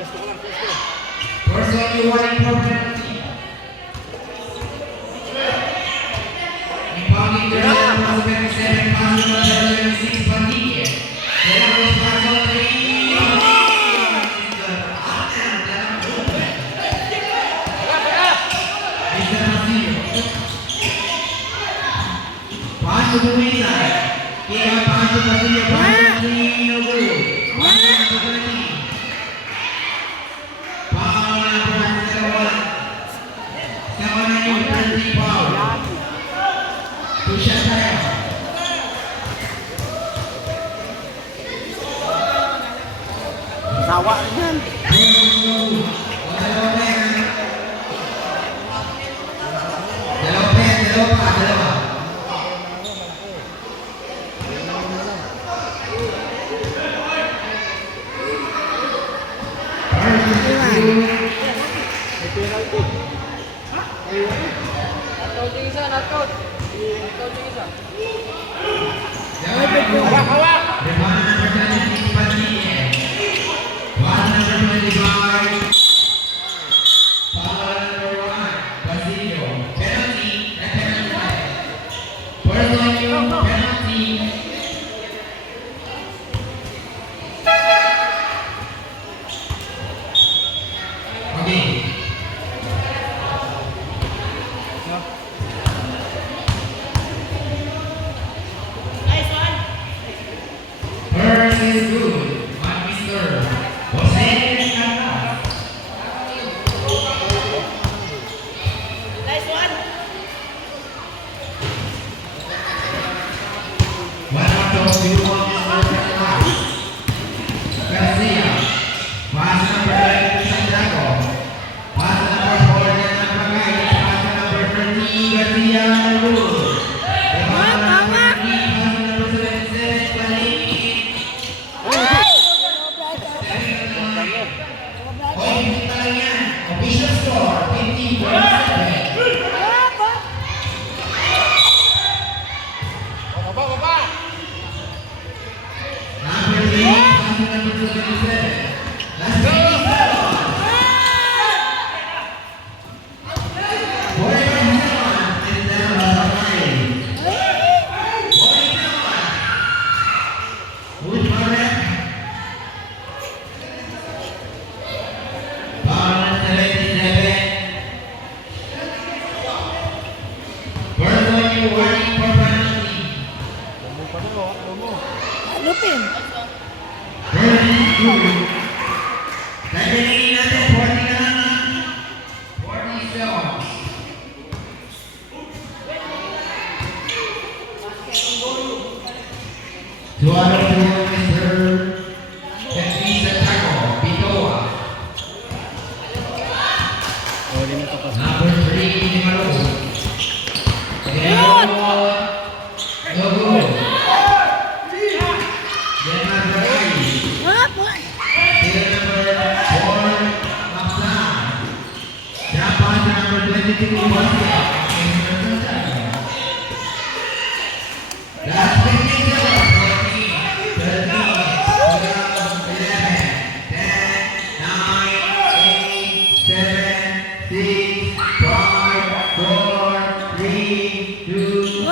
First one, you want to penalty. Impounding the number 27, passing number 76, Padilla. There was Pascal 3. Mr. Masillo. Pass to the inside. Kick out pass to Masillo. Pass to the no good. Pass to the team. Sawa yan. Dalawa. Is good. My Mr. Jose Carlos. Nice one. One out of two Garcia. Pass number 2, Santiago. Pass number 4, Napagay. Pass number 13, Garcia. Good. Official score 15-7. Number 3, number 27. Let's go. Lupin. Dadalhin natin 40 na lang. 47. Two out of two, Mr. Santiago, Bitoa. Number 3, Nimalo. No good. Six, 5, 4, 3, 2,